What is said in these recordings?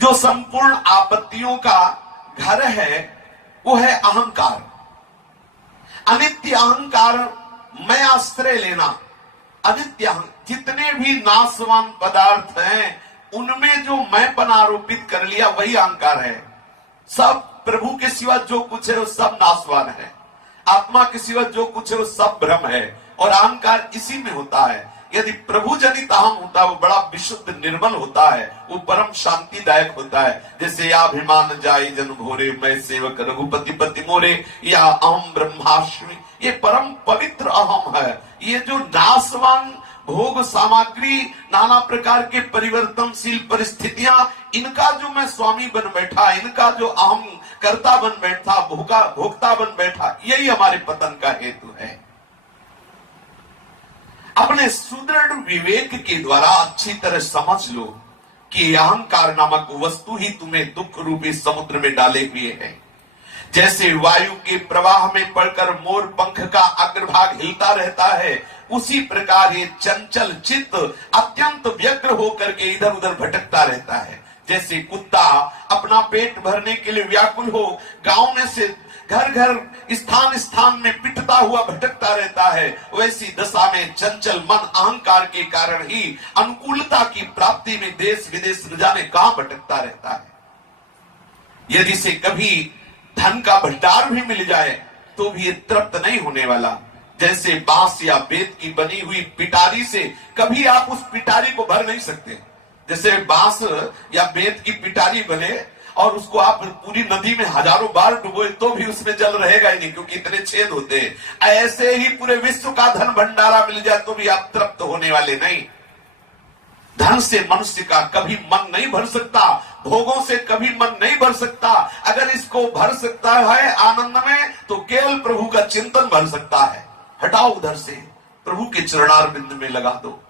जो संपूर्ण आपत्तियों का घर है वो है अहंकार। अनित्य अहंकार, मैं आश्रय लेना। अनित्य जितने भी नाशवान पदार्थ हैं उनमें जो मैंपन आरोपित कर लिया वही अहंकार है। सब प्रभु के सिवा जो कुछ है वो सब नाशवान है। आत्मा के सिवा जो कुछ है वो सब भ्रम है और अहंकार इसी में होता है। यदि प्रभु जनित अहम होता है वो बड़ा विशुद्ध निर्मल होता है, वो परम शांतिदायक होता है। जैसे अभिमान जाय जन भोरे, मैं सेवक रघुपति पति मोरे, या अहम ब्रह्मास्मि, ये परम पवित्र अहम है। ये जो नाशवान भोग सामग्री, नाना प्रकार के परिवर्तनशील परिस्थितियां, इनका जो मैं स्वामी बन बैठा, इनका जो अहम कर्ता बन बैठा, भोक्ता बन बैठा, यही हमारे पतन का हेतु है। अपने सुदृढ़ विवेक के द्वारा अच्छी तरह समझ लो कि अहंकार नामक वस्तु ही तुम्हें दुख रूपी समुद्र में डाले हुए है। जैसे वायु के प्रवाह में पड़कर मोर पंख का अग्रभाग हिलता रहता है, उसी प्रकार ये चंचल चित्त अत्यंत व्यग्र होकर के इधर उधर भटकता रहता है। जैसे कुत्ता अपना पेट भरने के लिए व्याकुल हो, गांव में से घर घर स्थान स्थान में पिटता हुआ भटकता रहता है, वैसी दशा में चंचल मन अहंकार के कारण ही अनुकूलता की प्राप्ति में देश विदेश न जाने कहां भटकता रहता है। यदि से कभी धन का भंडार भी मिल जाए तो भी ये तृप्त नहीं होने वाला। जैसे बांस या बेत की बनी हुई पिटारी से कभी आप उस पिटारी को भर नहीं सकते। जैसे बांस या बेत की पिटारी बने और उसको आप पूरी नदी में हजारों बार डुबोए तो भी उसमें जल रहेगा ही नहीं, क्योंकि इतने छेद होते हैं। ऐसे ही पूरे विश्व का धन भंडारा मिल जाए तो भी आप तृप्त होने वाले नहीं। धन से मनुष्य का कभी मन नहीं भर सकता, भोगों से कभी मन नहीं भर सकता। अगर इसको भर सकता है आनंद में तो केवल प्रभु का चिंतन भर सकता है। हटाओ उधर से, प्रभु के चरणारविंद में लगा दो।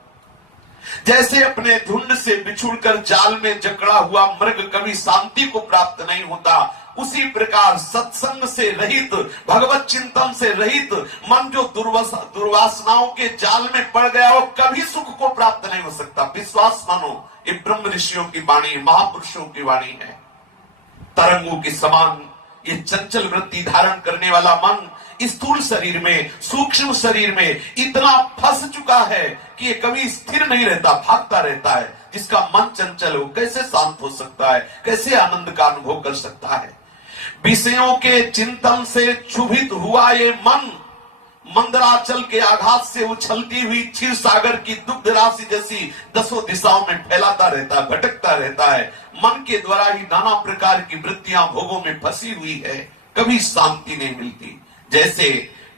जैसे अपने झुंड से बिछुड़कर जाल में जकड़ा हुआ मृग कभी शांति को प्राप्त नहीं होता, उसी प्रकार सत्संग से रहित, भगवत चिंतन से रहित मन जो दुर्वासनाओं के जाल में पड़ गया हो कभी सुख को प्राप्त नहीं हो सकता। विश्वास मानो, ये ब्रह्म ऋषियों की वाणी, महापुरुषों की वाणी है। तरंगों के समान ये चंचल वृत्ति धारण करने वाला मन स्थूल शरीर में, सूक्ष्म शरीर में इतना फंस चुका है कि ये कभी स्थिर नहीं रहता, भागता रहता है। जिसका मन चंचल हो कैसे शांत हो सकता है, कैसे आनंद का अनुभव कर सकता है। विषयों के चिंतन से क्षुभित हुआ ये मन मंदराचल के आघात से उछलती हुई क्षीर सागर की दुग्ध राशि जैसी दसों दिशाओं में फैलाता रहता है, भटकता रहता है। मन के द्वारा ही नाना प्रकार की वृत्तियां भोगों में फंसी हुई है, कभी शांति नहीं मिलती। जैसे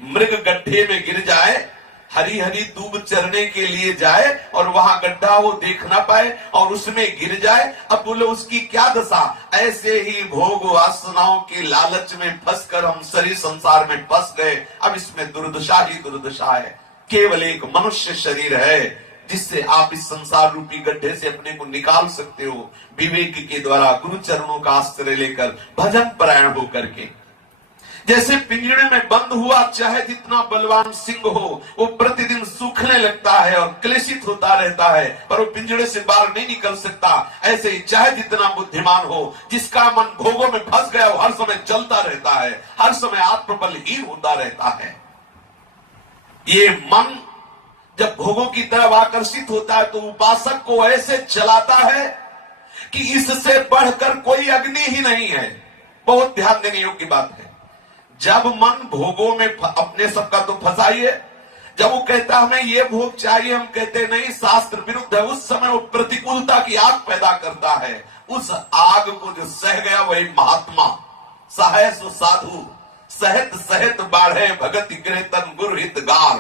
मृग गड्ढे में गिर जाए, हरी हरी दूब चरने के लिए जाए और वहां गड्ढा वो देख ना पाए और उसमें गिर जाए, अब बोले उसकी क्या दशा। ऐसे ही भोग वासनाओं के लालच में फंसकर हम शरीर संसार में फंस गए। अब इसमें दुर्दशा ही दुर्दशा है। केवल एक मनुष्य शरीर है जिससे आप इस संसार रूपी गड्ढे से अपने को निकाल सकते हो, विवेक के द्वारा, गुरु चरणों का आश्रय लेकर, भजन परायण होकर के। जैसे पिंजरे में बंद हुआ चाहे जितना बलवान सिंह हो, वो प्रतिदिन सूखने लगता है और क्लेशित होता रहता है, पर वो पिंजरे से बाहर नहीं निकल सकता। ऐसे ही चाहे जितना बुद्धिमान हो, जिसका मन भोगों में फंस गया वो हर समय जलता रहता है, हर समय आत्मबलहीन होता रहता है। ये मन जब भोगों की तरफ आकर्षित होता है तो उपासक को ऐसे चलाता है कि इससे बढ़कर कोई अग्नि ही नहीं है। बहुत ध्यान देने योग्य बात है। जब मन भोगों में अपने सबका तो फंसाइए, जब वो कहता हमें ये भोग चाहिए, हम कहते नहीं शास्त्र विरुद्ध है, उस समय वो प्रतिकूलता की आग पैदा करता है। उस आग को जो सह गया वही महात्मा। सहे सो साधु सहत सहत बाढ़े भगत गृह तन गुरु हित गार।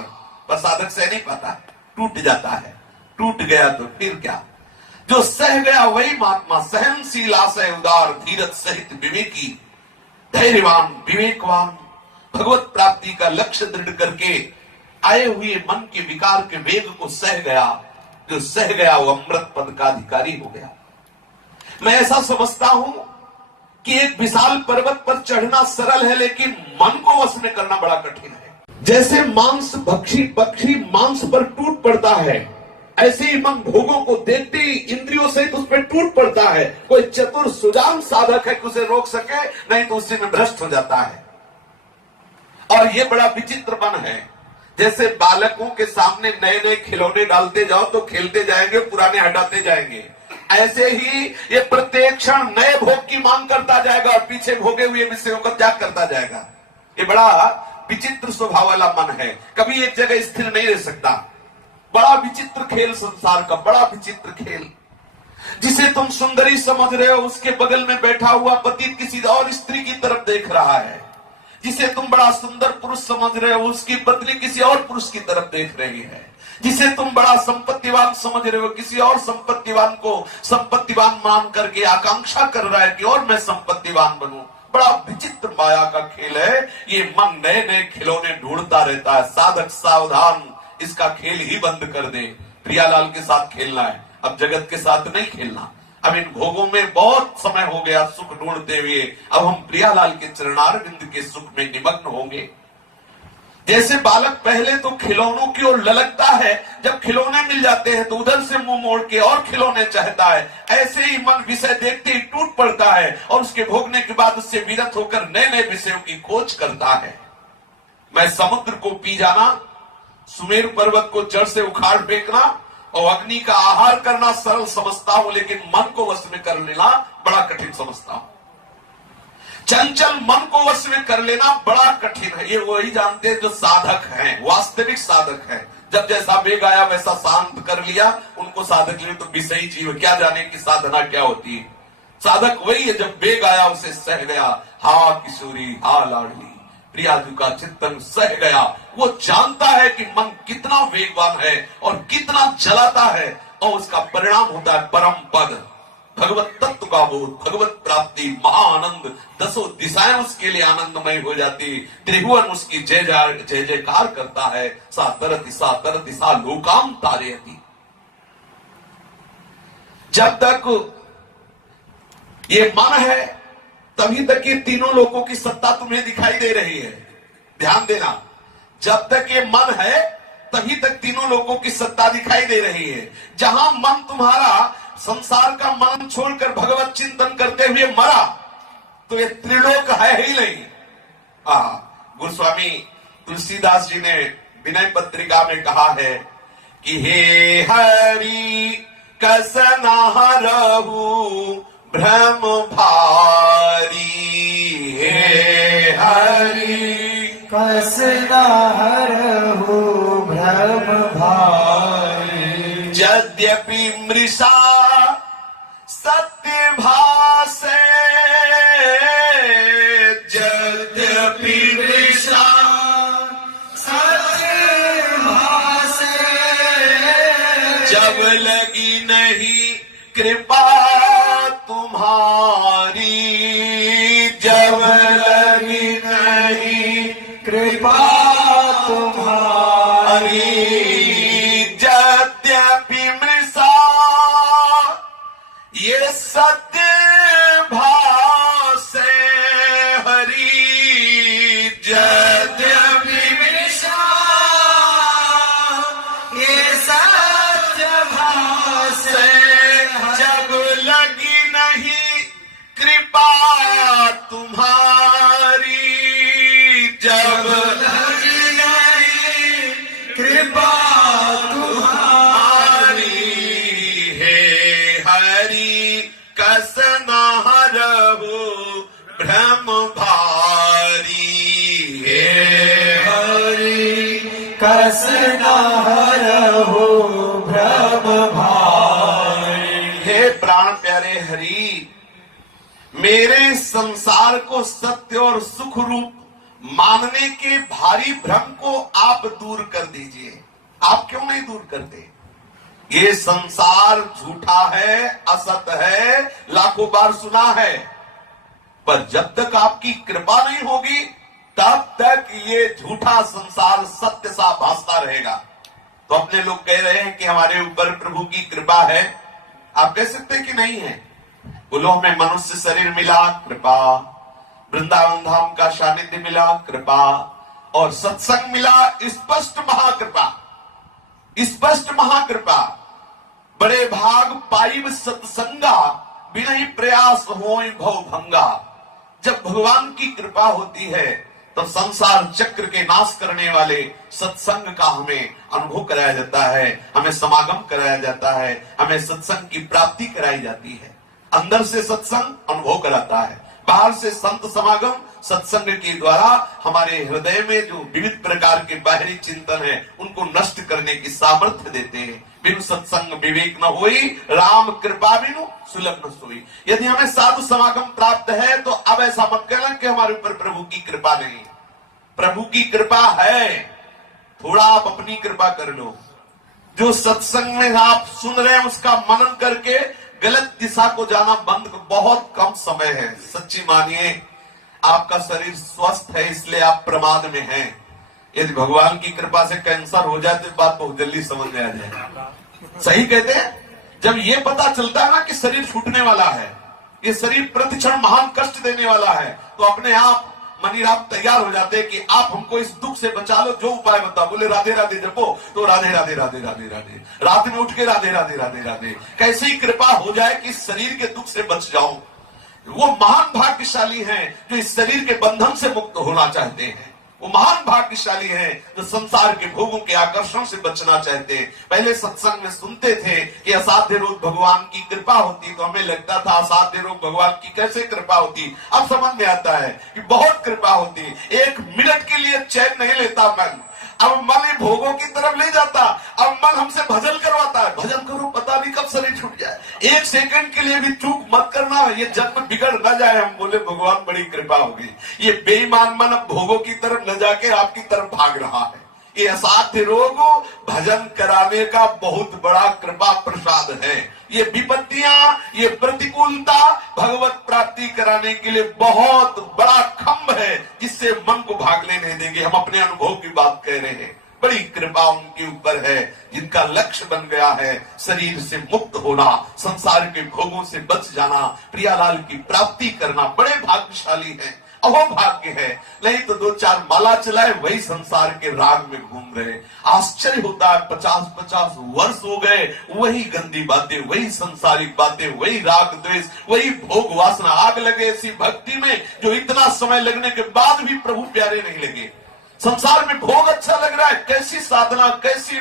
पर साधक से नहीं पता, टूट जाता है। टूट गया तो फिर क्या, जो सह गया वही महात्मा। सहनशील आशय उदार धीरज सहित विवेकी, धैर्यवान विवेकवान, भगवत प्राप्ति का लक्ष्य दृढ़ करके आए हुए मन के विकार के वेग को सह गया। जो सह गया वो अमृत पद का अधिकारी हो गया। मैं ऐसा समझता हूं कि एक विशाल पर्वत पर चढ़ना सरल है, लेकिन मन को वश में करना बड़ा कठिन है। जैसे मांस भक्षी पक्षी मांस पर टूट पड़ता है, ऐसे ही मन भोगों को देखते ही इंद्रियों से तो उस पर टूट पड़ता है। कोई चतुर सुजान साधक है कि उसे रोक सके, नहीं तो उसी में भ्रष्ट हो जाता है। और ये बड़ा विचित्र मन है। जैसे बालकों के सामने नए नए खिलौने डालते जाओ तो खेलते जाएंगे, पुराने हटाते जाएंगे। ऐसे ही ये प्रत्येक क्षण नए भोग की मांग करता जाएगा और पीछे भोगे हुए विषयों का त्याग करता जाएगा। ये बड़ा विचित्र स्वभाव वाला मन है, कभी एक जगह स्थिर नहीं रह सकता। बड़ा विचित्र खेल संसार का, बड़ा विचित्र खेल। जिसे तुम सुंदरी समझ रहे हो, उसके बगल में बैठा हुआ पति किसी और स्त्री की तरफ देख रहा है। जिसे तुम बड़ा सुंदर पुरुष समझ रहे हो, उसकी पत्नी किसी और पुरुष की तरफ देख रही है। जिसे तुम बड़ा संपत्तिवान समझ रहे हो, किसी और संपत्तिवान को संपत्तिवान मान करके आकांक्षा कर रहा है कि और मैं संपत्तिवान बनूं। बड़ा विचित्र माया का खेल है। ये मन नए नए खिलौने ढूंढता रहता है। साधक सावधान, इसका खेल ही बंद कर दे। प्रियालाल के साथ खेलना है, अब जगत के साथ नहीं खेलना। अब इन भोगों में बहुत समय हो गया सुख ढूंढते हुए, अब हम प्रियालाल के चरणारविंद के सुख में निमग्न होंगे। जैसे बालक पहले तो खिलौनों की ओर ललकता है, जब खिलौने मिल जाते हैं तो उधर से मुंह मोड़ के और खिलौने चाहता है। ऐसे ही मन विषय देखते ही टूट पड़ता है और उसके भोगने के बाद उससे विरत होकर नए नए विषयों की खोज करता है। मैं समुद्र को पी जाना, सुमेरु पर्वत को जड़ से उखाड़ फेंकना और अग्नि का आहार करना सरल समझता हूं, लेकिन मन को वश में कर लेना बड़ा कठिन समझता हूं। चंचल मन को वश में कर लेना बड़ा कठिन है। ये वही जानते हैं जो साधक हैं, वास्तविक साधक हैं। जब जैसा वेग आया वैसा शांत कर लिया, उनको साधक लिए तो विषयी जीव क्या जाने की साधना क्या होती है। साधक वही है जब वेग आया उसे सह गया। हा किशोरी हा लाडली, प्रियाजू का चिंतन सह गया। वो जानता है कि मन कितना वेगवान है और कितना जलाता है, और उसका परिणाम होता है परम पद, भगवत तत्व का बोध, भगवत प्राप्ति, महाआनंद। 10 दिशाएं उसके लिए आनंदमय हो जाती, त्रिभुवन उसकी जय जयकार करता है। सा तरति सा लोकाम तारयति। जब तक ये मन है तभी तक ये तीनों लोगों की सत्ता तुम्हें दिखाई दे रही है। ध्यान देना, जब तक ये मन है तभी तक तीनों लोगों की सत्ता दिखाई दे रही है। जहां मन तुम्हारा संसार का मन छोड़कर भगवत चिंतन करते हुए मरा तो ये त्रिलोक है ही नहीं। गोस्वामी तुलसीदास जी ने विनय पत्रिका में कहा है कि हे हरि कस नहरहु भ्रम भारी, हे हरि कस नहरहु भ्रम भारी। यद्यपि मृषा सत्य भासे, यद्यपि मृषा सत्य भासे। जब लगी नहीं कृपा तुम्हारी, जब लगी नहीं कृपा तुम्हारी। यद्यपि मृषा ये सत्य भासे हरि, यद्यपि मृषा ये सत्य भासे। जब लगी नहीं कृपा तुम्हारी, जब लगी नहीं कृपा तुम्हारी। हे हरि कस नहरहु भ्रम भारी, हे हरि कस नहरहु भ्रम भारी। हे प्राण प्यारे हरि, मेरे संसार को सत्य और सुख रूप मानने के भारी भ्रम को आप दूर कर दीजिए। आप क्यों नहीं दूर करते? ये संसार झूठा है, असत है, लाखों बार सुना है, पर जब तक आपकी कृपा नहीं होगी तब तक ये झूठा संसार सत्य सा भासता रहेगा। तो अपने लोग कह रहे हैं कि हमारे ऊपर प्रभु की कृपा है, आप कह सकते कि नहीं है? बोलो हमें मनुष्य शरीर मिला, कृपा, वृंदावन धाम का सानिध्य मिला, कृपा, और सत्संग मिला, स्पष्ट महाकृपा, स्पष्ट महाकृपा। बड़े भाग पाइब सत्संगा, बिना ही प्रयास होय भव भंगा। जब भगवान की कृपा होती है तो संसार चक्र के नाश करने वाले सत्संग का हमें अनुभव कराया जाता है, हमें समागम कराया जाता है, हमें सत्संग की प्राप्ति कराई जाती है। अंदर से सत्संग अनुभव कराता है, बाहर से संत समागम सत्संग के द्वारा हमारे हृदय में जो विविध प्रकार के बाहरी चिंतन है उनको नष्ट करने की सामर्थ्य देते हैं। बिनु सत्संग विवेक न होई, राम कृपा बिनु सुलभ न सोई। यदि हमें साधु समागम प्राप्त है तो अब ऐसा मत कहना कि हमारे ऊपर प्रभु की कृपा नहीं। प्रभु की कृपा है, थोड़ा आप अपनी कृपा कर लो। जो सत्संग में आप सुन रहे हैं उसका मनन करके गलत दिशा को जाना बंद कर, बहुत कम समय है। सच्ची मानिए, आपका शरीर स्वस्थ है इसलिए आप प्रमाद में हैं। यदि भगवान की कृपा से कैंसर हो जाए तो बात बहुत जल्दी समझ में आ जाए। सही कहते हैं। जब ये पता चलता है ना कि शरीर छूटने वाला है, ये शरीर प्रतिक्षण महान कष्ट देने वाला है, तो अपने आप मनीराम तैयार हो जाते हैं कि आप हमको इस दुख से बचा लो, जो उपाय बताओ। बोले राधे राधे जपो, तो राधे राधे राधे राधे राधे, रात में उठ के राधे राधे राधे राधे। कैसे ही कृपा हो जाए कि शरीर के दुख से बच जाऊं। वो महान भाग्यशाली हैं जो इस शरीर के बंधन से मुक्त होना चाहते हैं। वो महान भाग्यशाली हैं जो संसार के भोगों के आकर्षण से बचना चाहते हैं। पहले सत्संग में सुनते थे कि असाध्य रोग भगवान की कृपा होती, तो हमें लगता था असाध्य रोग भगवान की कैसे कृपा होती। अब समझ में आता है कि बहुत कृपा होती। एक मिनट के लिए चैन नहीं लेता मन, अब मन ही भोगों की तरफ ले जाता। अब मन हमसे भजन करवाता है, भजन करो पता नहीं कब शरीर छूट जाए। एक सेकंड के लिए भी चूक मत करना, ये जन्म बिगड़ न जाए। हम बोले भगवान बड़ी कृपा होगी। ये बेईमान मन अब भोगों की तरफ न जाके आपकी तरफ भाग रहा है। ये असाध्य रोग भजन कराने का बहुत बड़ा कृपा प्रसाद है। ये विपत्तियां, ये प्रतिकूलता भगवत प्राप्ति कराने के लिए बहुत बड़ा खंभ है, जिससे मन को भागने नहीं देंगे। हम अपने अनुभव की बात कह रहे हैं। बड़ी कृपा उनके ऊपर है जिनका लक्ष्य बन गया है शरीर से मुक्त होना, संसार के भोगों से बच जाना, प्रियालाल की प्राप्ति करना। बड़े भाग्यशाली हैं, अहोभाग्य है। नहीं तो 2-4 माला चलाए वही संसार के राग में घूम रहे। आश्चर्य होता है, 50-50 वर्ष हो गए वही गंदी बातें, वही संसारिक बातें, वही राग द्वेष, वही भोग वासना। आग लगे ऐसी भक्ति में जो इतना समय लगने के बाद भी प्रभु प्यारे नहीं लगे। संसार में भोग अच्छा लग रहा है, कैसी साधना, कैसी।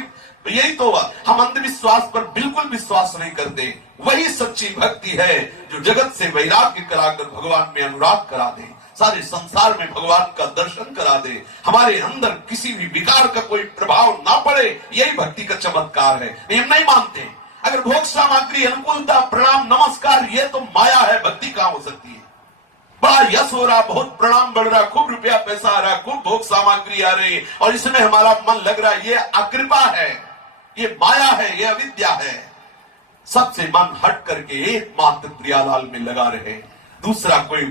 यही तो हम अंधविश्वास पर बिल्कुल विश्वास नहीं करते। वही सच्ची भक्ति है जो जगत से वैराग्य कराकर भगवान में अनुराग करा दे, सारे संसार में भगवान का दर्शन करा दे, हमारे अंदर किसी भी विकार का कोई प्रभाव ना पड़े। यही भक्ति का चमत्कार है। हम नहीं मानते अगर भोग सामग्री, अनुकूलता, प्रणाम, नमस्कार ये तो माया है, भक्ति कहां हो सकती है। बड़ा यश हो रहा, बहुत प्रणाम बढ़ रहा, खूब रुपया पैसा आ रहा, खूब भोग सामग्री आ रही और इसमें हमारा मन लग रहा है, ये अकृपा है, ये माया है, ये अविद्या है। सबसे मन हट करके एकमात्र प्रियालाल में लगा रहे, दूसरा कोई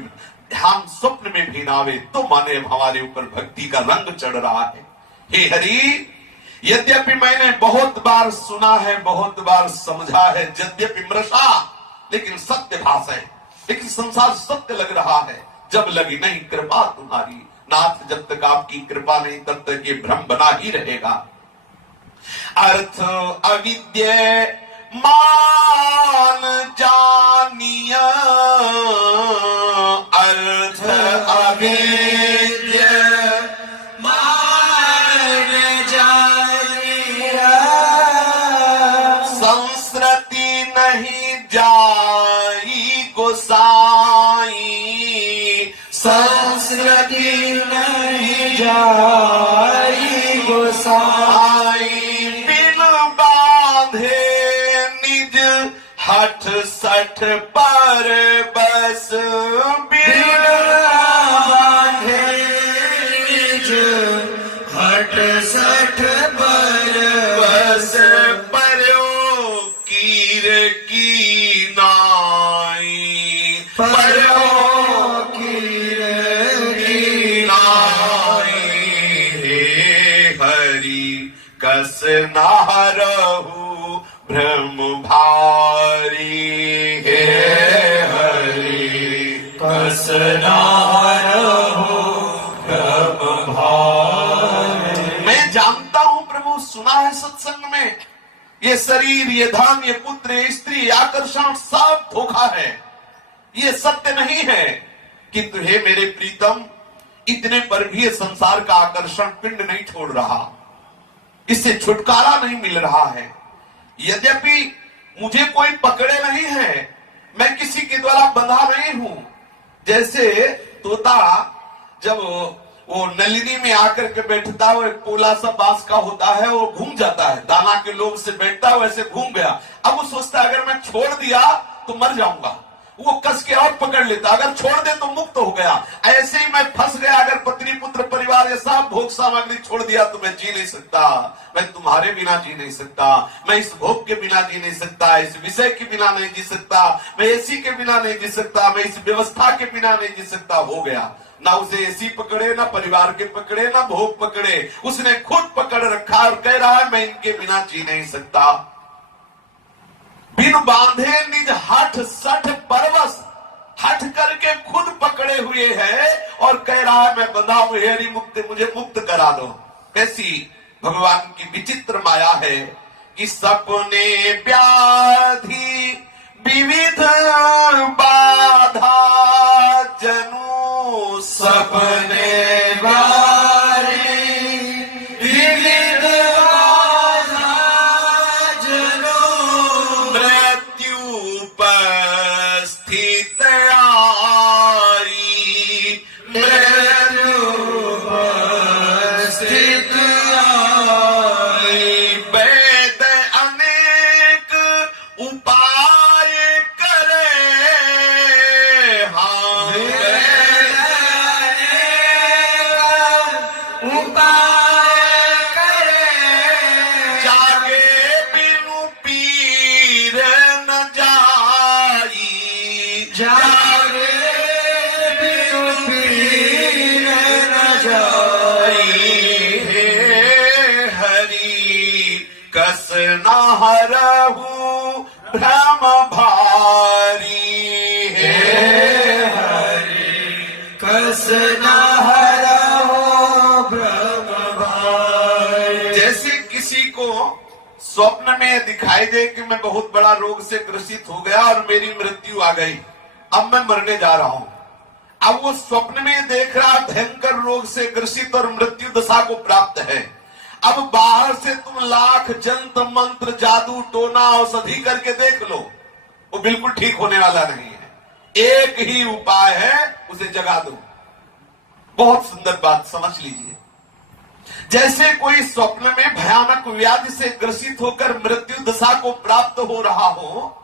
ध्यान स्वप्न में भी ना आवे तो माने हमारे ऊपर भक्ति का रंग चढ़ रहा है। हे हरि, यद्यपि मैंने बहुत बार सुना है, बहुत बार समझा है, यद्यपि मृषा, लेकिन सत्य भाषा है। लेकिन संसार सत्य लग रहा है। जब लगी नहीं कृपा तुम्हारी नाथ, जब तक आपकी कृपा नहीं तब तक ये भ्रम बना ही रहेगा। अर्थ अविद्य मान जानिय, अर्थ अविद्य मान जानिय, संस्कृति नहीं जाई गोसाई, संस्कृति नहीं जाई गोसाई, बिन बांधे निज हठ सठ पर बस, बिन बांधे निज हठ सठ पर बस, पर्यो कीर की नाई, पर्यो कीर की नाई, हे हरि कस नारहु भ्रम भारी, हे हरि कस नारहु भ्रम भारी। मैं जानता हूं प्रभु, सुना है सत्संग में ये शरीर, ये धन, ये पुत्र, ये स्त्री, आकर्षण सब धोखा है। ये सत्य नहीं है। किंतु हे मेरे प्रीतम, इतने पर भी ये संसार का आकर्षण पिंड नहीं छोड़ रहा, इससे छुटकारा नहीं मिल रहा है। यद्यपि मुझे कोई पकड़े नहीं है, मैं किसी के द्वारा बंधा नहीं हूं। जैसे तोता जब वो नलिनी में आकर के बैठता है, वो एक पोला सा बांस का होता है, वो घूम जाता है, दाना के लोभ से बैठता है, वैसे घूम गया। अब वो सोचता है अगर मैं छोड़ दिया तो मर जाऊंगा, वो कस के और पकड़ लेता, अगर छोड़ दे तो मुक्त हो गया। ऐसे ही मैं फंस गया, अगर पत्नी पुत्र परिवार ये सब भोग सामग्री छोड़ दिया तो मैं जी नहीं सकता, मैं तुम्हारे बिना जी नहीं सकता, मैं इस भोग के बिना जी नहीं सकता, इस विषय के बिना नहीं जी सकता, मैं एसी के बिना नहीं जी सकता, मैं इस व्यवस्था के बिना नहीं जी सकता। हो गया, ना उसे एसी पकड़े, ना परिवार के पकड़े, ना भोग पकड़े, उसने खुद पकड़ रखा और कह रहा है मैं इनके बिना जी नहीं सकता। बिन बांधे निज हठ सठ परवश, हठ करके खुद पकड़े हुए है और कह रहा है मैं बंधा हूं, हे हरि मुक्त, मुझे मुक्त करा दो। कैसी भगवान की विचित्र माया है कि सपने व्याधि विविध बाधा जनु, सपने वारी विविध बाधा जनो, मृत्यु उपस्थित आई, मृत्यु उपस्थित आई, वेद अनेक उपाय करे, हाँ उपाय करे, जागे बिनु पीर न जाई, जागे बिनु पीर न जाई, हे हरि कस न हरहु भ्रम भारी, हे कस न हरहु भ्रम भारी। जैसे किसी को स्वप्न में दिखाई दे कि मैं बहुत बड़ा रोग से ग्रसित हो गया और मेरी मृत्यु आ गई, अब मैं मरने जा रहा हूं। अब वो स्वप्न में देख रहा भयंकर रोग से ग्रसित और मृत्यु दशा को प्राप्त है। अब बाहर से तुम लाख जंत्र मंत्र जादू टोना औषधि करके देख लो, वो बिल्कुल ठीक होने वाला नहीं है। एक ही उपाय है, उसे जगा दो। बहुत सुंदर बात, समझ लीजिए। जैसे कोई स्वप्न में भयानक व्याधि से ग्रसित होकर मृत्यु दशा को प्राप्त हो रहा हो,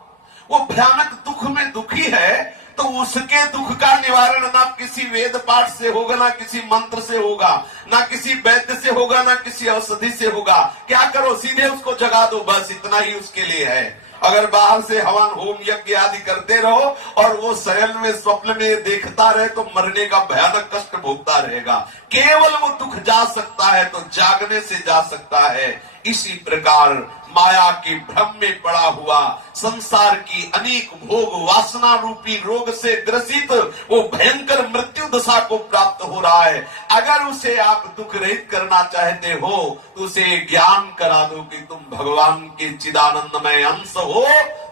वो भयानक दुख में दुखी है, तो उसके दुख का निवारण ना किसी वेद पाठ से होगा, ना किसी मंत्र से होगा, ना किसी वैद्य से होगा, ना किसी औषधि से होगा। क्या करो, सीधे उसको जगा दो, बस इतना ही उसके लिए है। अगर बाहर से हवन होम यज्ञ आदि करते रहो और वो शयन में स्वप्न में देखता रहे तो मरने का भयानक कष्ट भोगता रहेगा। केवल वो दुख जा सकता है तो जागने से जा सकता है। इसी प्रकार माया के भ्रम में पड़ा हुआ संसार की अनेक भोग वासना रूपी रोग से ग्रसित वो भयंकर मृत्यु दशा को प्राप्त हो रहा है। अगर उसे आप दुख रहित करना चाहते हो तो उसे ज्ञान करा दो कि तुम भगवान के चिदानंदमय अंश हो,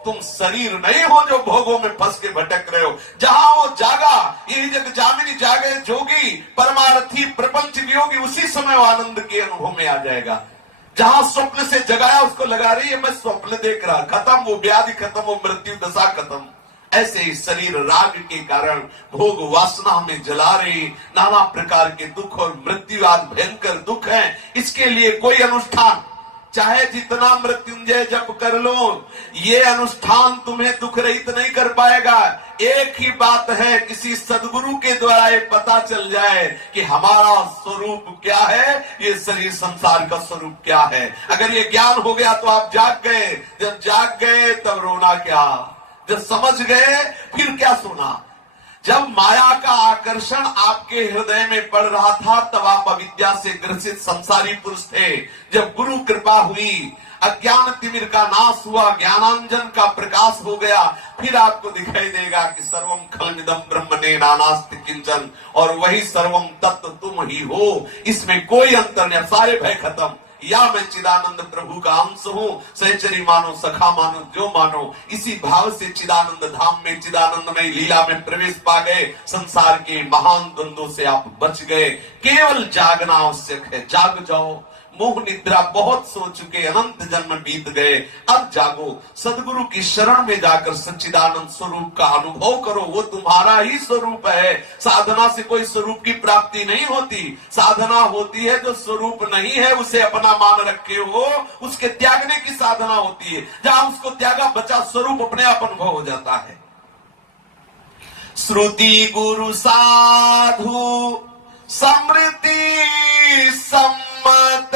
तुम शरीर नहीं हो जो भोगों में फंस के भटक रहे हो। जहां वो जागा, ये जग जामिनी जागे जोगी परमार्थी प्रपंच वियोगी, उसी समय वो आनंद के अनुभव में आ जाएगा। जहां स्वप्न से जगाया उसको लगा रही है मैं स्वप्न देख रहा, खत्म, वो व्याधि खत्म, वो मृत्यु दशा खत्म। ऐसे ही शरीर राग के कारण भोग वासना में जला रही नाना प्रकार के दुख और मृत्यु आदि भयंकर दुख है। इसके लिए कोई अनुष्ठान चाहे जितना मृत्युंजय जप कर लो, ये अनुष्ठान तुम्हें दुख रहित नहीं कर पाएगा। एक ही बात है, किसी सदगुरु के द्वारा ये पता चल जाए कि हमारा स्वरूप क्या है, ये शरीर संसार का स्वरूप क्या है। अगर ये ज्ञान हो गया तो आप जाग गए। जब जाग गए तब रोना क्या, जब समझ गए फिर क्या सोना। जब माया का आकर्षण आपके हृदय में पड़ रहा था तब आप अविद्या से ग्रसित संसारी पुरुष थे। जब गुरु कृपा हुई, अज्ञान तिमिर का नाश हुआ, ज्ञानांजन का प्रकाश हो गया, फिर आपको दिखाई देगा कि सर्वम खलमिदं ब्रह्मणे नानास्ति किंचन, और वही सर्वम तत्व तुम ही हो। इसमें कोई अंतर नहीं, सारे भय खत्म। या मैं चिदानंद प्रभु का अंश हूं, सहचरी मानो, सखा मानो, जो मानो। इसी भाव से चिदानंद धाम में, चिदानंदमय लीला में प्रवेश पा गए। संसार के महान द्वंद्वों से आप बच गए। केवल जागना आवश्यक है। जाग जाओ। मोह निद्रा बहुत सो चुके, अनंत जन्म बीत गए। अब जागो, सदगुरु की शरण में जाकर सच्चिदानंद स्वरूप का अनुभव करो। वो तुम्हारा ही स्वरूप है। साधना से कोई स्वरूप की प्राप्ति नहीं होती। साधना होती है जो स्वरूप नहीं है उसे अपना मान रखे हो, उसके त्यागने की साधना होती है। जहां उसको त्यागा, बचा स्वरूप अपने आप अनुभव हो जाता है। श्रुति गुरु साधु समृद्धि सम्मत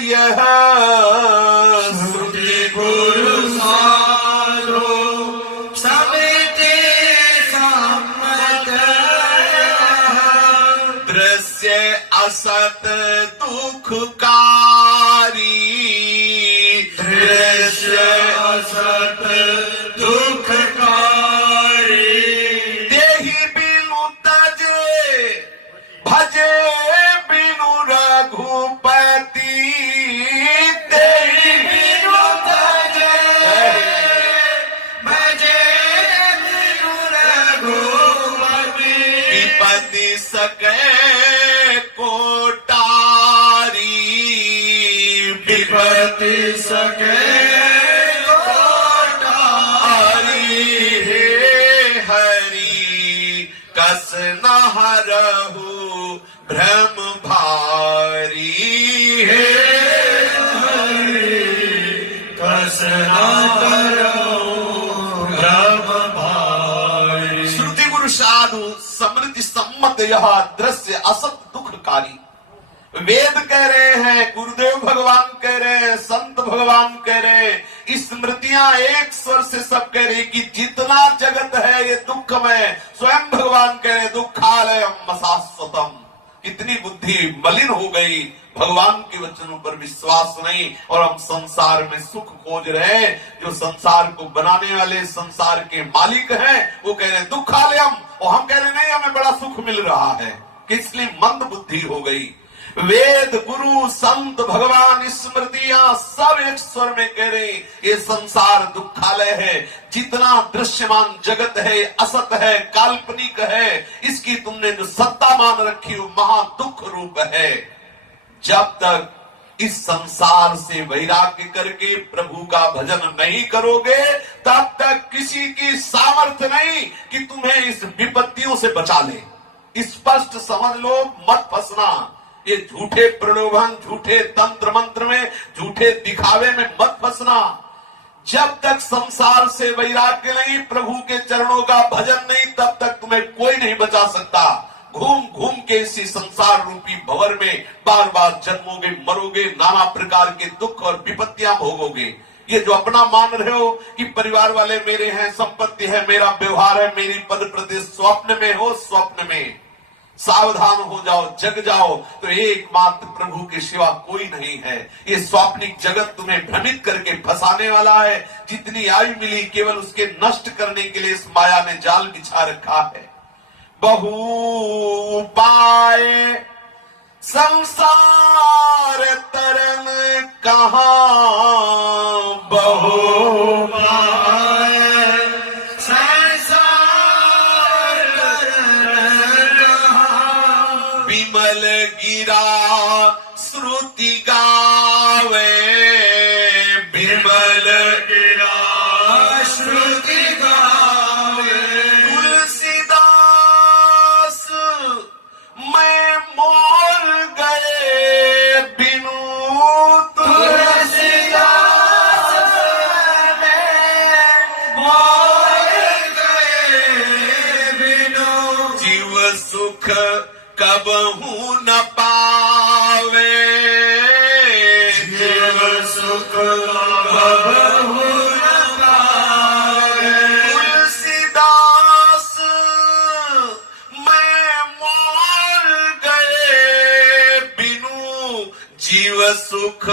यह, श्रुति गुरु साधु समृद्धि सम्मत दृश्य असत दुखकारी, दृश्य असत दुखकारी देहि बिनु तजे भजे बिनु रघुपति, देहि बिनु तजे भजे बिनु रघुपति, विपति सके कोटारी, विपति सके कस न हरहु भ्रम भारी, हे हरि कस न करहु भ्रम भारी। श्रुति गुरु साधु समृद्धि सम्मत यह दृश्य असत दुखकारी। वेद कह रहे हैं, गुरुदेव भगवान कह रहे हैं, संत भगवान कह रहे हैं, स्मृतियां एक स्वर से सब कह रही कि जितना जगत है ये दुखमय। स्वयं भगवान कह रहे दुखालयम शाश्वतम। कितनी बुद्धि मलिन हो गई, भगवान के वचनों पर विश्वास नहीं, और हम संसार में सुख खोज रहे हैं। जो संसार को बनाने वाले, संसार के मालिक हैं, वो कह रहे दुखालयम, और हम कह रहे नहीं हमें बड़ा सुख मिल रहा है। इसलिए मंद बुद्धि हो गई। वेद, गुरु, संत, भगवान, स्मृतियां सब एक स्वर में कह रहे ये संसार दुखालय है। जितना दृश्यमान जगत है असत है, काल्पनिक है। इसकी तुमने जो सत्ता मान रखी वो महा दुख रूप है। जब तक इस संसार से वैराग्य करके प्रभु का भजन नहीं करोगे, तब तक किसी की सामर्थ्य नहीं कि तुम्हें इस विपत्तियों से बचा ले। स्पष्ट समझ लो, मत फंसना। ये झूठे प्रलोभन, झूठे तंत्र मंत्र में, झूठे दिखावे में मत फंसना। जब तक संसार से वैराग्य नहीं, प्रभु के चरणों का भजन नहीं, तब तक तुम्हें कोई नहीं बचा सकता। घूम घूम के इसी संसार रूपी भंवर में बार बार जन्मोगे, मरोगे, नाना प्रकार के दुख और विपत्तियां भोगोगे। ये जो अपना मान रहे हो कि परिवार वाले मेरे हैं, संपत्ति है, मेरा व्यवहार है, मेरी पद प्रतिष्ठा, स्वप्न में हो, स्वप्न में सावधान हो जाओ, जग जाओ तो एकमात्र प्रभु के सिवा कोई नहीं है। ये स्वाप्निक जगत तुम्हें भ्रमित करके फंसाने वाला है। जितनी आयु मिली केवल उसके नष्ट करने के लिए इस माया ने जाल बिछा रखा है। बहु उपाय संसार तरन कहां, बहु उपाय विमल गिरा श्रुति गावे, विमल गिरा श्रुति गावे। तुलसीदास मैं मोर गए बिनु, तुलसीदास मैं मोर गए बिनु, जीव सुख कबहू न पावे, जीव सुख कबहू न पावे। तुलसीदास मैं मोर गए बिनु, जीव सुख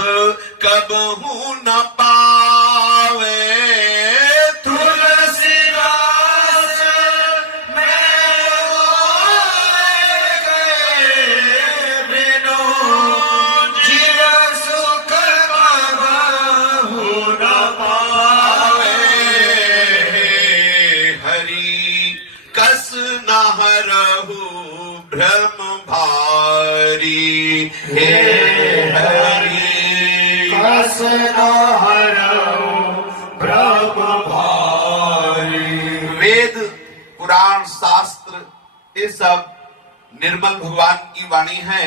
कबहू न पावे। जीव सुख हरहु भ्रम भारी। हे हरि कस न हरऊ भ्रम भारी। वेद पुराण शास्त्र ये सब निर्मल भगवान की वाणी है।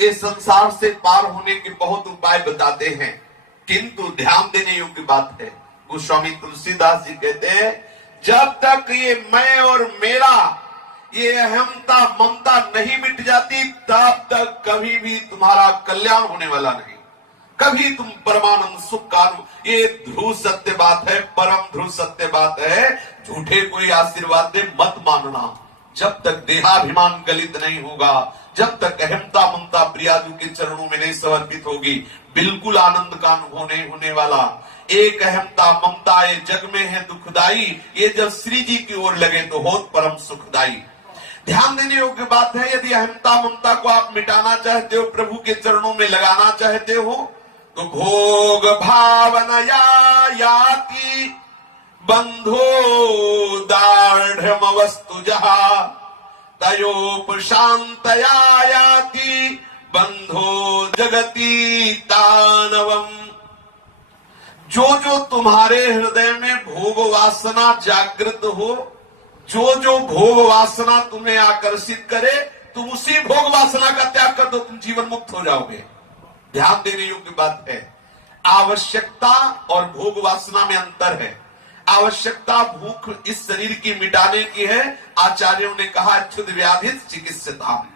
इस संसार से पार होने के बहुत उपाय बताते हैं, किंतु ध्यान देने योग्य बात है। गोस्वामी तुलसीदास जी कहते हैं, जब तक ये मैं और मेरा, ये अहमता ममता नहीं मिट जाती, तब तक कभी भी तुम्हारा कल्याण होने वाला नहीं। कभी तुम परमानंद सुख का ये ध्रुव सत्य बात है, परम ध्रुव सत्य बात है। झूठे कोई आशीर्वाद दे मत मानना। जब तक देहाभिमान गलित नहीं होगा, जब तक अहमता ममता प्रियाजू के चरणों में नहीं समर्पित होगी, बिल्कुल आनंद का अनुभव नहीं होने वाला। एक अहमता ममता ये जग में है दुखदाई, ये जब श्री जी की ओर लगे तो होत परम सुखदाई। ध्यान देने योग्य बात है, यदि अहमता ममता को आप मिटाना चाहते हो, प्रभु के चरणों में लगाना चाहते हो, तो भोग भावनया याति बंधो दाढ़ वस्तु जहा तयोपशांतया याति बंधो जगती तानवम। जो जो तुम्हारे हृदय में भोग वासना जागृत हो, जो जो भोग वासना तुम्हें आकर्षित करे, तुम उसी भोग वासना का त्याग कर दो, तुम जीवन मुक्त हो जाओगे। ध्यान देने योग्य बात है। आवश्यकता और भोग वासना में अंतर है। आवश्यकता भूख इस शरीर की मिटाने की है। आचार्यों ने कहा, क्षुध व्याधि चिकित्सता,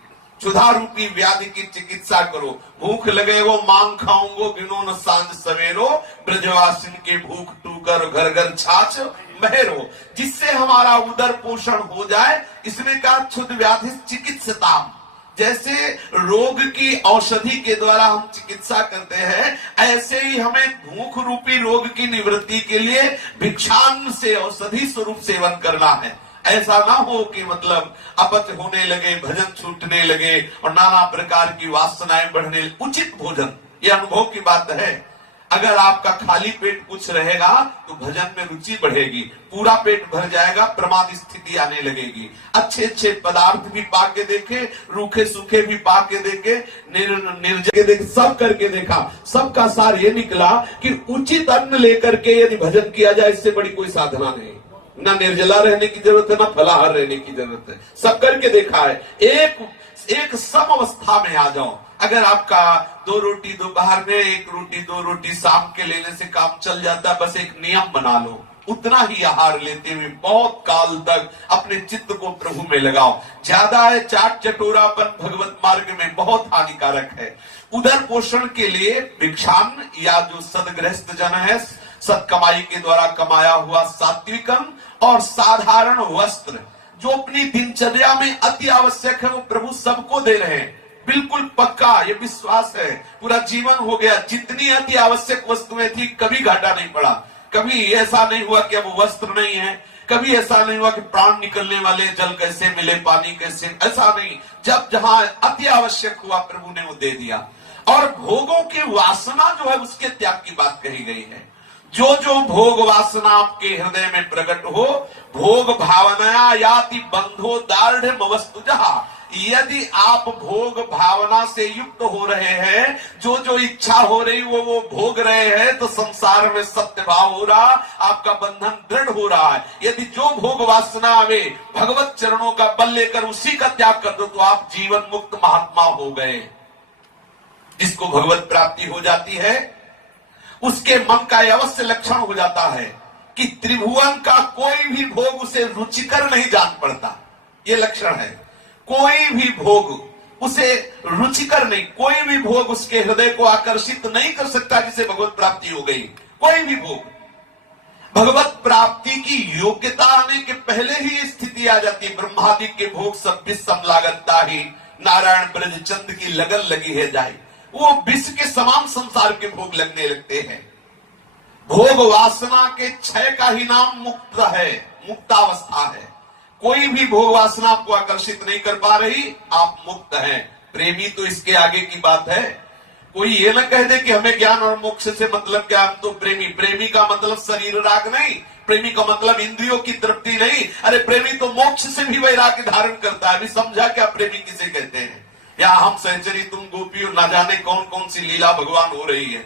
क्षुधा रूपी व्याधि की चिकित्सा करो। भूख लगे वो मांग खाऊंगो, गिनो न सांझ सवेरो, ब्रजवासिन के भूख टूकर घर घर छाछ महेरो। जिससे हमारा उदर पोषण हो जाए, इसने कहा क्षुध व्याधि चिकित्सता। जैसे रोग की औषधि के द्वारा हम चिकित्सा करते हैं, ऐसे ही हमें भूख रूपी रोग की निवृत्ति के लिए भिक्षान्न से औषधि स्वरूप सेवन करना है। ऐसा ना हो कि मतलब अपच होने लगे, भजन छूटने लगे और नाना प्रकार की वासनाएं बढ़ने लगे। उचित भोजन, ये अनुभव की बात है। अगर आपका खाली पेट कुछ रहेगा तो भजन में रुचि बढ़ेगी, पूरा पेट भर जाएगा, प्रमाद स्थिति आने लगेगी। अच्छे अच्छे पदार्थ भी पाके देखे, रूखे सूखे भी पाके देखे, निर्जल देखे, सब करके देखा। सबका सार ये निकला कि उचित अन्न लेकर के यदि भजन किया जाए, इससे बड़ी कोई साधना नहीं। ना निर्जला रहने की जरूरत है, ना फलाहार रहने की जरूरत है। सब करके देखा है। एक सम अवस्था में आ जाओ। अगर आपका 2 रोटी दोपहर में, 1 रोटी 2 रोटी शाम के लेने से काम चल जाता है, बस एक नियम बना लो, उतना ही आहार लेते हुए बहुत काल तक अपने चित्त को प्रभु में लगाओ। ज्यादा है चाट चटोरापन भगवत मार्ग में बहुत हानिकारक है। उदर पोषण के लिए भिक्षान्न या जो सदगृहस्थ जन है, सत कमाई के द्वारा कमाया हुआ सात्विकम और साधारण वस्त्र जो अपनी दिनचर्या में अति आवश्यक है, वो प्रभु सबको दे रहे हैं। बिल्कुल पक्का ये विश्वास है, पूरा जीवन हो गया। जितनी अति आवश्यक वस्तुएं थी, कभी घाटा नहीं पड़ा। कभी ऐसा नहीं हुआ कि अब वस्त्र नहीं है, कभी ऐसा नहीं हुआ कि प्राण निकलने वाले, जल कैसे मिले, पानी कैसे, ऐसा नहीं। जब जहां अति आवश्यक हुआ, प्रभु ने वो दे दिया। और भोगों की वासना जो है, उसके त्याग की बात कही गई है। जो जो भोग वासना आपके हृदय में प्रकट हो, भोग भावनाया याति बंधो दार्ढ़ वस्तु जहा। यदि आप भोग भावना से युक्त हो रहे हैं, जो जो इच्छा हो रही वो भोग रहे हैं, तो संसार में सत्य भाव हो रहा, आपका बंधन दृढ़ हो रहा है। यदि जो भोग वासना आवे, भगवत चरणों का बल लेकर उसी का त्याग कर दो, तो आप जीवन मुक्त महात्मा हो गए। जिसको भगवत प्राप्ति हो जाती है, उसके मन का अवश्य लक्षण हो जाता है कि त्रिभुवन का कोई भी भोग उसे रुचिकर नहीं जान पड़ता। ये लक्षण है। कोई भी भोग उसे रुचिकर नहीं, कोई भी भोग उसके हृदय को आकर्षित नहीं कर सकता जिसे भगवत प्राप्ति हो गई। कोई भी भोग, भगवत प्राप्ति की योग्यता आने के पहले ही स्थिति आ जाती है। ब्रह्मादि के भोग सब विषम लागता ही, नारायण ब्रज चंद की लगन लगी है जाए। वो विष के समान संसार के भोग लगने लगते हैं। भोग वासना के क्षय का ही नाम मुक्त है, मुक्तावस्था है। कोई भी भोग वासना आपको आकर्षित नहीं कर पा रही, आप मुक्त हैं। प्रेमी तो इसके आगे की बात है। कोई ये ना कह दे कि हमें ज्ञान और मोक्ष से मतलब क्या, हम तो प्रेमी। प्रेमी का मतलब शरीर राग नहीं, प्रेमी का मतलब इंद्रियों की तृप्ति नहीं, अरे प्रेमी तो मोक्ष से भी वैराग्य धारण करता है। अभी समझा क्या प्रेमी किसे कहते हैं? या हम सहचरी तुम गोपी और ना जाने कौन कौन सी लीला भगवान हो रही है।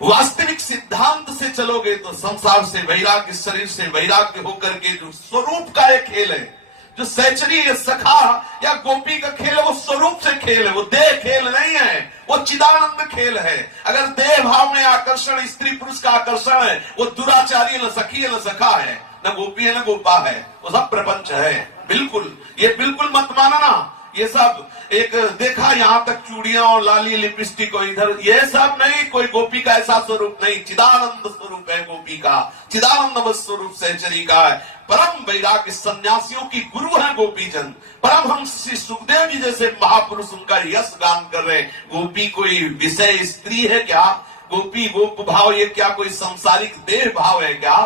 वास्तविक सिद्धांत से चलोगे तो संसार से वैराग्य, शरीर से वैराग्य होकर के जो स्वरूप का एक खेल है, जो सहचरी या सखा या गोपी का खेल है, वो स्वरूप से खेल है, वो देह खेल नहीं है, वो चिदानंद खेल है। अगर देह भाव में आकर्षण, स्त्री पुरुष का आकर्षण है, वो दुराचारी न सखी है न सखा है, न गोपी है न गोपा है, वो सब प्रपंच है। बिल्कुल, ये बिल्कुल मत मानना ये सब एक देखा यहां तक चूड़ियां और लाली लिपस्टिक और इधर, ये सब नहीं। कोई गोपी का ऐसा स्वरूप नहीं, चिदानंद स्वरूप है गोपी का, चिदानंद स्वरूप सहचरी का है। परम वैराग्य सन्यासियों की गुरु है गोपीजन। परमहंस श्री सुखदेव जी जैसे महापुरुष उनका यश गान कर रहे हैं। गोपी कोई विषय स्त्री है क्या? गोपी गोप भाव ये क्या कोई सांसारिक देह भाव है क्या?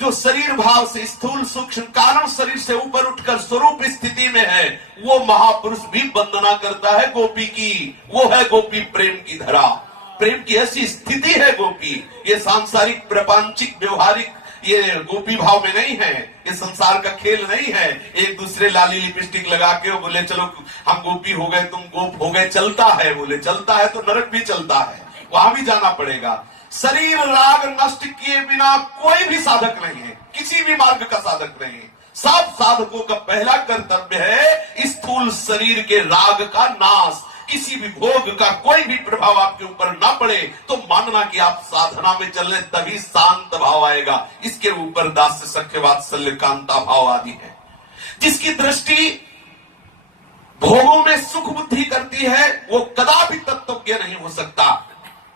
जो शरीर भाव से स्थूल सूक्ष्म कारण शरीर से ऊपर उठकर स्वरूप स्थिति में है, वो महापुरुष भी वंदना करता है गोपी की। वो है गोपी प्रेम की धरा, प्रेम की ऐसी स्थिति है गोपी। ये सांसारिक प्रपंचिक व्यवहारिक ये गोपी भाव में नहीं है, ये संसार का खेल नहीं है। एक दूसरे लाली लिपस्टिक लगा के बोले चलो हम गोपी हो गए तुम गोप हो गए, चलता है, बोले चलता है तो नरक भी चलता है, वहां भी जाना पड़ेगा। शरीर राग नष्ट किए बिना कोई भी साधक नहीं है, किसी भी मार्ग का साधक नहीं है। सब साधकों का पहला कर्तव्य है स्थूल शरीर के राग का नाश। किसी भी भोग का कोई भी प्रभाव आपके ऊपर ना पड़े तो मानना कि आप साधना में चल रहे, तभी शांत भाव आएगा। इसके ऊपर दास्य सख्य वात्सल्य कांता भाव आदि है। जिसकी दृष्टि भोगों में सुख बुद्धि करती है वो कदापि तत्वज्ञ नहीं हो सकता।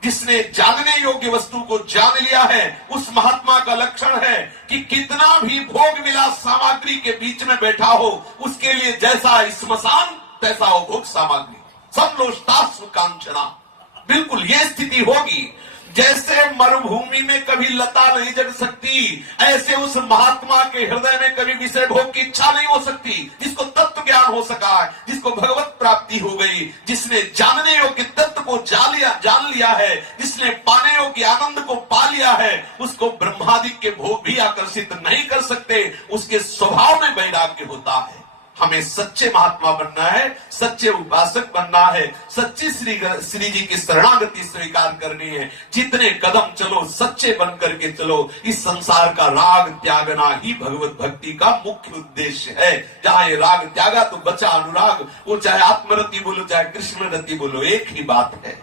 जिसने जानने योग्य वस्तु को जान लिया है, उस महात्मा का लक्षण है कि कितना भी भोग विलास सामग्री के बीच में बैठा हो, उसके लिए जैसा स्मशान तैसा हो भोग सामग्री, समलोष्टास्व कांचना। बिल्कुल ये स्थिति होगी। जैसे मरुभूमि में कभी लता नहीं जग सकती, ऐसे उस महात्मा के हृदय में कभी विषय भोग की इच्छा नहीं हो सकती। जिसको तत्व ज्ञान हो सका है, जिसको भगवत प्राप्ति हो गई, जिसने जानने योग्य तत्व को जान लिया है, जिसने पाने योग्य आनंद को पा लिया है, उसको ब्रह्मादि के भोग भी आकर्षित नहीं कर सकते। उसके स्वभाव में वैराग्य होता है। हमें सच्चे महात्मा बनना है, सच्चे उपासक बनना है, सच्ची श्री जी की शरणागति स्वीकार करनी है। जितने कदम चलो सच्चे बन करके चलो। इस संसार का राग त्यागना ही भगवत भक्ति का मुख्य उद्देश्य है। जहां ये राग त्यागा तो बचा अनुराग। वो चाहे आत्मरति बोलो चाहे कृष्ण रति बोलो, एक ही बात है।